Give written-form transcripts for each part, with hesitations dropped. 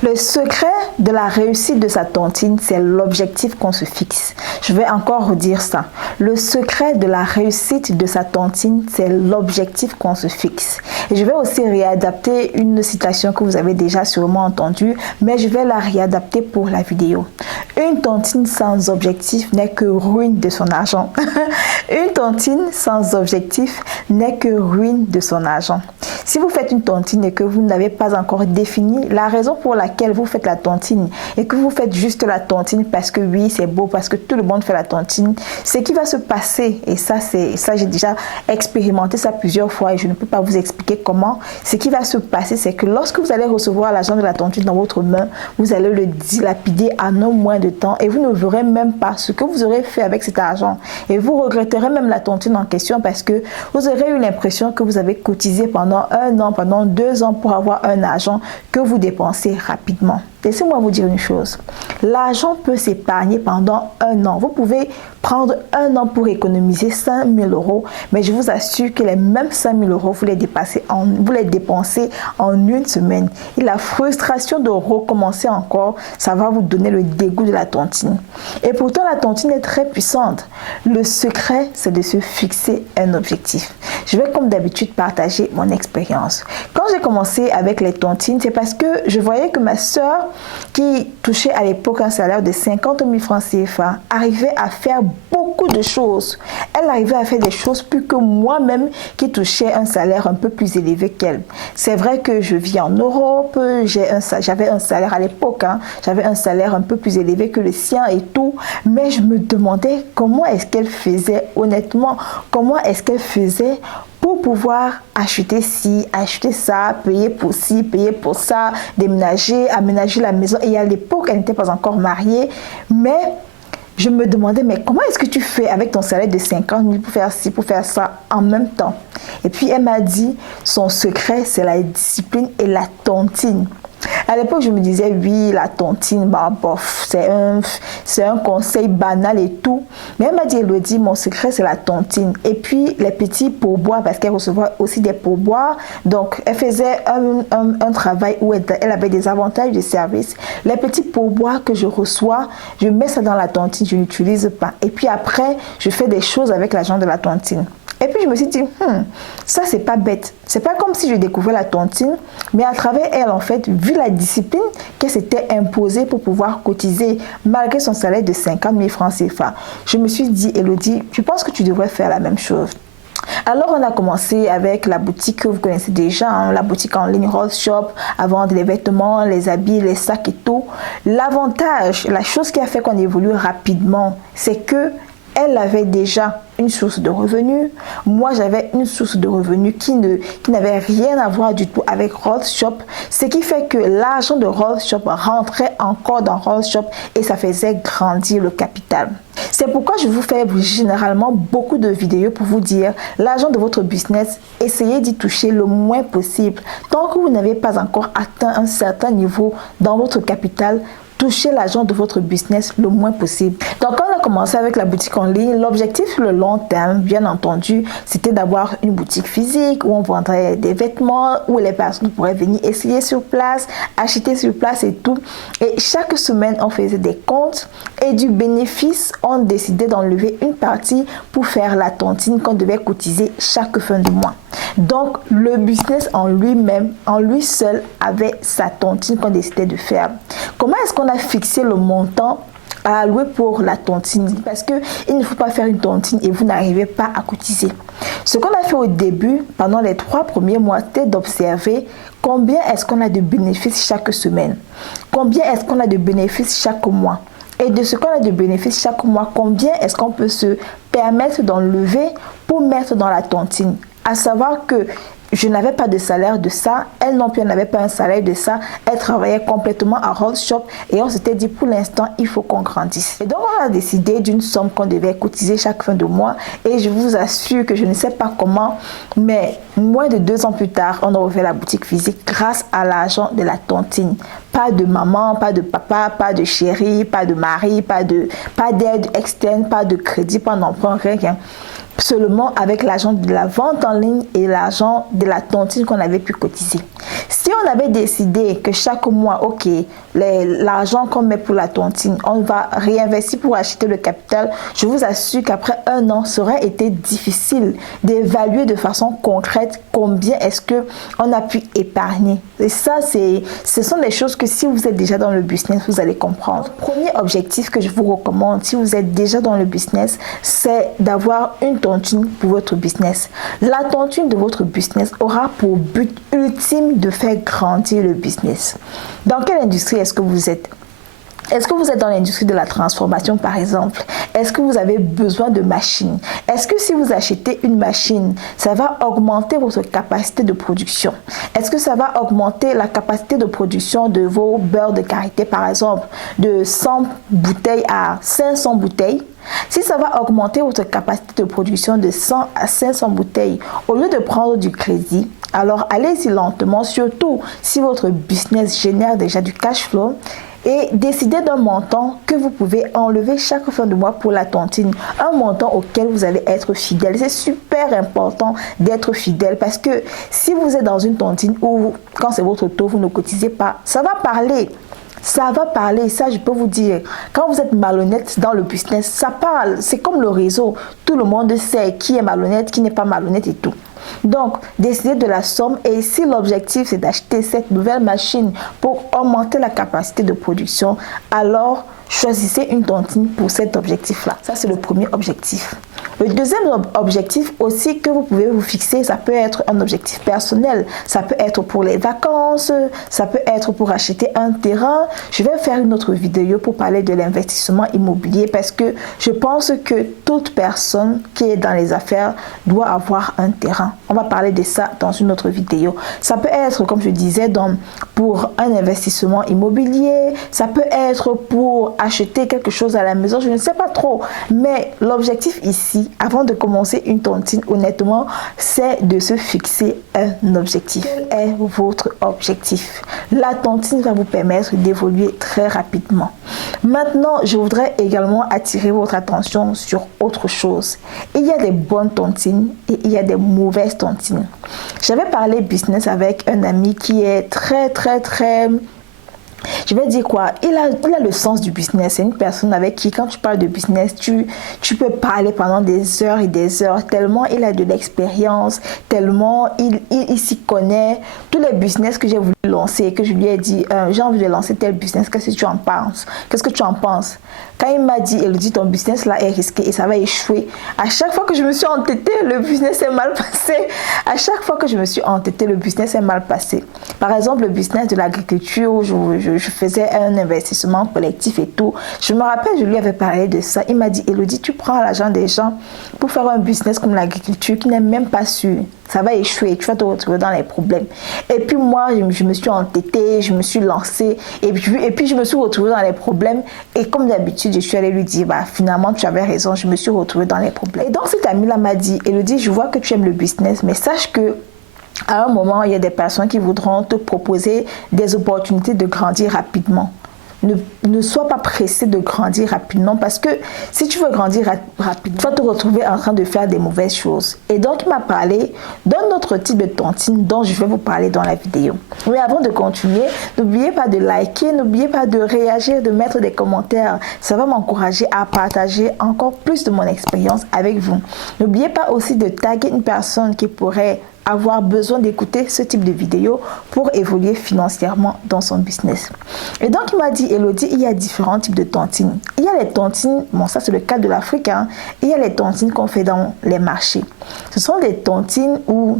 Le secret de la réussite de sa tontine, c'est l'objectif qu'on se fixe. Je vais encore redire ça. Le secret de la réussite de sa tontine, c'est l'objectif qu'on se fixe. Et je vais aussi réadapter une citation que vous avez déjà sûrement entendue, mais je vais la réadapter pour la vidéo. Une tontine sans objectif n'est que ruine de son argent. Une tontine sans objectif n'est que ruine de son argent. Si vous faites une tontine et que vous n'avez pas encore défini la raison pour laquelle vous faites la tontine et que vous faites juste la tontine parce que oui, c'est beau, parce que tout le monde fait la tontine, ce qui va se passer, et ça j'ai déjà expérimenté ça plusieurs fois et je ne peux pas vous expliquer comment, ce qui va se passer, c'est que lorsque vous allez recevoir l'argent de la tontine dans votre main, vous allez le dilapider en un moins de temps et vous ne verrez même pas ce que vous aurez fait avec cet argent. Et vous regretterez même la tontine en question parce que vous aurez eu l'impression que vous avez cotisé pendant 1 an, pendant 2 ans pour avoir un argent que vous dépensez rapidement. Laissez-moi vous dire une chose. L'argent peut s'épargner pendant 1 an. Vous pouvez prendre 1 an pour économiser 5 000 €, mais je vous assure que les mêmes 5 000 €, vous les dépensez en 1 semaine. Et la frustration de recommencer encore, ça va vous donner le dégoût de la tontine. Et pourtant, la tontine est très puissante. Le secret, c'est de se fixer un objectif. Je vais comme d'habitude partager mon expérience. Quand j'ai commencé avec les tontines, c'est parce que je voyais que ma soeur, qui touchait à l'époque un salaire de 50 000 francs CFA, arrivait à faire beaucoup de choses. Elle arrivait à faire des choses plus que moi-même qui touchais un salaire un peu plus élevé qu'elle. C'est vrai que je vis en Europe, j'avais un salaire à l'époque, j'avais un salaire un peu plus élevé que le sien et tout, mais je me demandais comment est-ce qu'elle faisait honnêtement, comment est-ce qu'elle faisait pour pouvoir acheter ci, acheter ça, payer pour ci, payer pour ça, déménager, aménager la maison. Et à l'époque, elle n'était pas encore mariée, mais je me demandais, mais comment est-ce que tu fais avec ton salaire de 50 000 pour faire ci, pour faire ça en même temps? Et puis elle m'a dit, son secret, c'est la discipline et la tontine. À l'époque, je me disais, oui, la tontine, bah, bof, c'est un conseil banal et tout. Mais elle m'a dit, Elodie, mon secret, c'est la tontine. Et puis, les petits pourboires, parce qu'elle recevait aussi des pourboires. Donc, elle faisait un travail où elle avait des avantages de service. Les petits pourboires que je reçois, je mets ça dans la tontine, je n'utilise pas. Et puis après, je fais des choses avec l'argent de la tontine. Et puis je me suis dit, ça c'est pas bête. C'est pas comme si je découvrais la tontine, mais à travers elle, en fait, vu la discipline qu'elle s'était imposée pour pouvoir cotiser, malgré son salaire de 50 000 francs CFA, je me suis dit, Elodie, je pense que tu devrais faire la même chose. Alors on a commencé avec la boutique que vous connaissez déjà, la boutique en ligne Rose Shop, à vendre les vêtements, les habits, les sacs et tout. L'avantage, la chose qui a fait qu'on évolue rapidement, c'est que elle avait déjà une source de revenus. Moi, j'avais une source de revenus qui n'avait rien à voir du tout avec Rose Shop. Ce qui fait que l'argent de Rose Shop rentrait encore dans Rose Shop et ça faisait grandir le capital. C'est pourquoi je vous fais généralement beaucoup de vidéos pour vous dire l'argent de votre business, essayez d'y toucher le moins possible. Tant que vous n'avez pas encore atteint un certain niveau dans votre capital, touchez l'argent de votre business le moins possible. Donc, quand on a commencé avec la boutique en ligne, l'objectif sur le long terme, bien entendu, c'était d'avoir une boutique physique où on vendrait des vêtements, où les personnes pourraient venir essayer sur place, acheter sur place et tout. Et chaque semaine, on faisait des comptes et du bénéfice, on décidait d'enlever une partie pour faire la tontine qu'on devait cotiser chaque fin de mois. Donc, le business en lui-même, en lui seul, avait sa tontine qu'on décidait de faire. Comment est-ce qu'on a fixé le montant à allouer pour la tontine? Parce qu'il ne faut pas faire une tontine et vous n'arrivez pas à cotiser. Ce qu'on a fait au début, pendant les 3 premiers mois, c'était d'observer combien est-ce qu'on a de bénéfices chaque semaine. Combien est-ce qu'on a de bénéfices chaque mois. Et de ce qu'on a de bénéfices chaque mois, combien est-ce qu'on peut se permettre d'enlever pour mettre dans la tontine. À savoir que je n'avais pas de salaire de ça, elle non plus n'avait pas un salaire de ça, elle travaillait complètement à Rose Shop et on s'était dit pour l'instant il faut qu'on grandisse. Et donc on a décidé d'une somme qu'on devait cotiser chaque fin de mois et je vous assure que je ne sais pas comment, mais moins de 2 ans plus tard, on a ouvert la boutique physique grâce à l'argent de la tontine. Pas de maman, pas de papa, pas de chéri, pas de mari, pas d'aide externe, pas de crédit, pas d'emprunt, rien. seulement avec l'argent de la vente en ligne et l'argent de la tontine qu'on avait pu cotiser. Si on avait décidé que chaque mois, ok, l'argent qu'on met pour la tontine, on va réinvestir pour acheter le capital, je vous assure qu'après 1 an, ça aurait été difficile d'évaluer de façon concrète combien est-ce qu'on a pu épargner. Et ça, ce sont des choses que si vous êtes déjà dans le business, vous allez comprendre. Le premier objectif que je vous recommande, si vous êtes déjà dans le business, c'est d'avoir une tontine pour votre business. La tontine de votre business aura pour but ultime de faire grandir le business. Dans quelle industrie est-ce que vous êtes? Est-ce que vous êtes dans l'industrie de la transformation, par exemple? Est-ce que vous avez besoin de machines? Est-ce que si vous achetez une machine, ça va augmenter votre capacité de production? Est-ce que ça va augmenter la capacité de production de vos beurres de karité, par exemple, de 100 bouteilles à 500 bouteilles? Si ça va augmenter votre capacité de production de 100 à 500 bouteilles, au lieu de prendre du crédit, alors allez-y lentement, surtout si votre business génère déjà du cash flow, et décidez d'un montant que vous pouvez enlever chaque fin de mois pour la tontine, un montant auquel vous allez être fidèle. C'est super important d'être fidèle parce que si vous êtes dans une tontine où quand c'est votre taux, vous ne cotisez pas, ça va parler. Ça va parler, ça je peux vous dire. Quand vous êtes malhonnête dans le business, ça parle. C'est comme le réseau. Tout le monde sait qui est malhonnête, qui n'est pas malhonnête et tout. Donc, décidez de la somme et si l'objectif c'est d'acheter cette nouvelle machine pour augmenter la capacité de production, alors choisissez une tontine pour cet objectif-là. Ça, c'est le premier objectif. Le deuxième objectif aussi que vous pouvez vous fixer, ça peut être un objectif personnel, ça peut être pour les vacances, ça peut être pour acheter un terrain. Je vais faire une autre vidéo pour parler de l'investissement immobilier parce que je pense que toute personne qui est dans les affaires doit avoir un terrain. On va parler de ça dans une autre vidéo. Ça peut être, comme je disais, pour un investissement immobilier, ça peut être pour acheter quelque chose à la maison, je ne sais pas trop. Mais l'objectif ici, avant de commencer une tontine, honnêtement, c'est de se fixer un objectif. Quel est votre objectif? La tontine va vous permettre d'évoluer très rapidement. Maintenant, je voudrais également attirer votre attention sur autre chose. Il y a des bonnes tontines et il y a des mauvaises tontines. J'avais parlé business avec un ami qui est très, je vais dire quoi, il a le sens du business. C'est une personne avec qui, quand tu parles de business, tu peux parler pendant des heures et des heures, tellement il a de l'expérience, tellement il s'y connaît. Tous les business que j'ai voulu lancer, que je lui ai dit, j'ai envie de lancer tel business, qu'est-ce que tu en penses? Qu'est-ce que tu en penses? Quand il m'a dit, Elodie, ton business là est risqué et ça va échouer. À chaque fois que je me suis entêtée, le business est mal passé. À chaque fois que je me suis entêtée, le business est mal passé. Par exemple, le business de l'agriculture où je faisais un investissement collectif et tout. Je me rappelle, je lui avais parlé de ça. Il m'a dit, Elodie, tu prends l'argent des gens pour faire un business comme l'agriculture qui n'est même pas sûr. Ça va échouer, tu vas te retrouver dans les problèmes. Et puis moi, je me suis entêtée, je me suis lancée et puis je me suis retrouvée dans les problèmes. Et comme d'habitude, je suis allée lui dire, finalement, tu avais raison, je me suis retrouvée dans les problèmes. Et donc, cet ami-là m'a dit, Elodie, je vois que tu aimes le business, mais sache que à un moment, il y a des personnes qui voudront te proposer des opportunités de grandir rapidement. Ne sois pas pressé de grandir rapidement parce que si tu veux grandir rapidement, tu vas te retrouver en train de faire des mauvaises choses. Et donc, il m'a parlé d'un autre type de tontine dont je vais vous parler dans la vidéo. Mais avant de continuer, n'oubliez pas de liker, n'oubliez pas de réagir, de mettre des commentaires. Ça va m'encourager à partager encore plus de mon expérience avec vous. N'oubliez pas aussi de taguer une personne qui pourrait avoir besoin d'écouter ce type de vidéo pour évoluer financièrement dans son business. Et donc, il m'a dit, Elodie, il y a différents types de tontines. Il y a les tontines, bon ça c'est le cas de l'Afrique, il y a les tontines qu'on fait dans les marchés. Ce sont des tontines où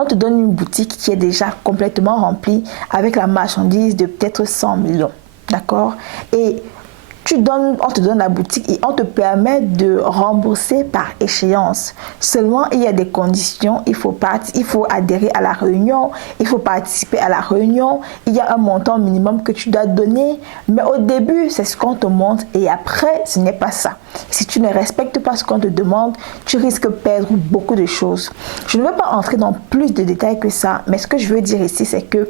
on te donne une boutique qui est déjà complètement remplie avec la marchandise de peut-être 100 millions. D'accord? Et on te donne la boutique et on te permet de rembourser par échéance. Seulement, il y a des conditions. Il faut adhérer à la réunion. Il faut participer à la réunion. Il y a un montant minimum que tu dois donner. Mais au début, c'est ce qu'on te montre. Et après, ce n'est pas ça. Si tu ne respectes pas ce qu'on te demande, tu risques de perdre beaucoup de choses. Je ne veux pas entrer dans plus de détails que ça. Mais ce que je veux dire ici, c'est que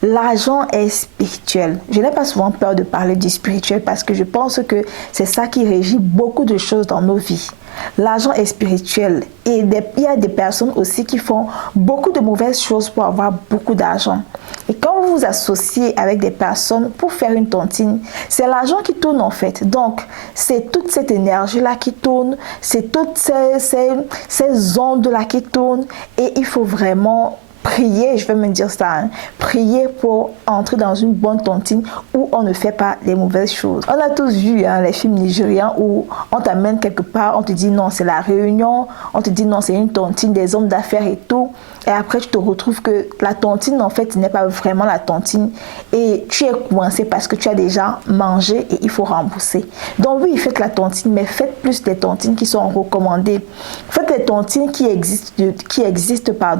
l'argent est spirituel. Je n'ai pas souvent peur de parler du spirituel parce que je pense que c'est ça qui régit beaucoup de choses dans nos vies. L'argent est spirituel et il y a des personnes aussi qui font beaucoup de mauvaises choses pour avoir beaucoup d'argent. Et quand vous vous associez avec des personnes pour faire une tontine, c'est l'argent qui tourne en fait. Donc, c'est toute cette énergie-là qui tourne, c'est toutes ces ondes-là qui tournent et il faut vraiment prier, je vais me dire ça, prier pour entrer dans une bonne tontine où on ne fait pas les mauvaises choses. On a tous vu les films nigérians où on t'amène quelque part, on te dit non, c'est la réunion, on te dit non, c'est une tontine des hommes d'affaires et tout. Et après, tu te retrouves que la tontine, en fait, n'est pas vraiment la tontine. Et tu es coincé parce que tu as déjà mangé et il faut rembourser. Donc oui, faites la tontine, mais faites plus des tontines qui sont recommandées. Faites des tontines qui existent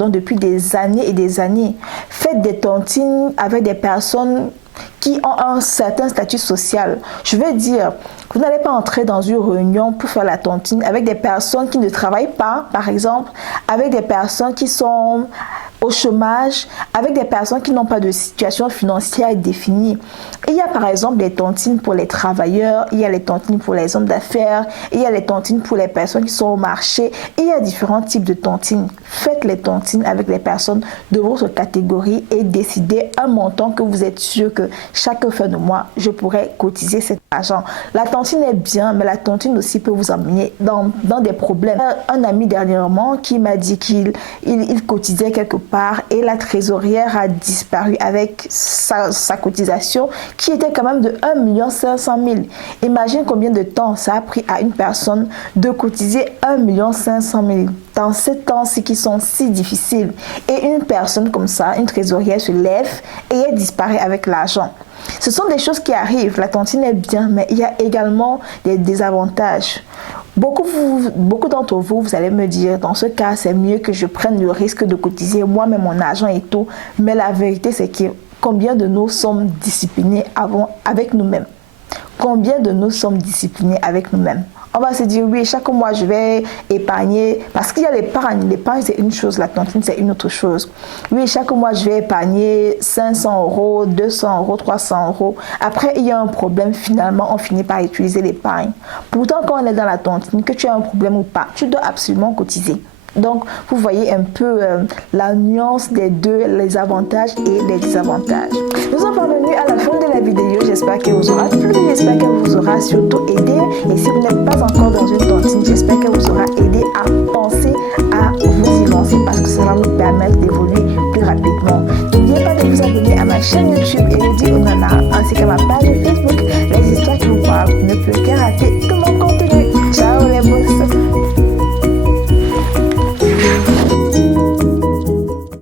depuis des années et des années. Faites des tontines avec des personnes qui ont un certain statut social. Je veux dire, vous n'allez pas entrer dans une réunion pour faire la tontine avec des personnes qui ne travaillent pas, par exemple, avec des personnes qui sont au chômage, avec des personnes qui n'ont pas de situation financière définie. Il y a par exemple les tontines pour les travailleurs, il y a les tontines pour les hommes d'affaires, il y a les tontines pour les personnes qui sont au marché, il y a différents types de tontines. Faites les tontines avec les personnes de votre catégorie et décidez un montant que vous êtes sûr que chaque fin de mois, je pourrais cotiser cet argent. La tontine est bien, mais la tontine aussi peut vous emmener dans des problèmes. Un ami dernièrement qui m'a dit qu'il cotisait quelque part et la trésorière a disparu avec sa cotisation qui était quand même de 1 500 000. Imagine combien de temps ça a pris à une personne de cotiser 1 500 000 dans ces temps-ci qui sont si difficiles. Et une personne comme ça, une trésorière se lève et elle disparaît avec l'argent. Ce sont des choses qui arrivent. La tontine est bien, mais il y a également des désavantages. Beaucoup d'entre vous, vous allez me dire, dans ce cas, c'est mieux que je prenne le risque de cotiser moi-même mon argent et tout. Mais la vérité, c'est que combien de nous sommes disciplinés avec nous-mêmes? Combien de nous sommes disciplinés avec nous-mêmes? On va se dire, oui, chaque mois, je vais épargner. Parce qu'il y a l'épargne. L'épargne, c'est une chose. La tontine, c'est une autre chose. Oui, chaque mois, je vais épargner 500 €, 200 €, 300 €. Après, il y a un problème. Finalement, on finit par utiliser l'épargne. Pourtant, quand on est dans la tontine, que tu as un problème ou pas, tu dois absolument cotiser. Donc, vous voyez un peu la nuance des deux, les avantages et les désavantages. Nous sommes parvenus à la fin de la vidéo. J'espère qu'elle vous aura plu. J'espère qu'elle vous aura surtout aidé. Et si vous n'êtes pas encore dans une tontine, j'espère qu'elle vous aura aidé à penser à vous y lancer parce que ça va vous permettre d'évoluer plus rapidement. N'oubliez pas de vous abonner à ma chaîne YouTube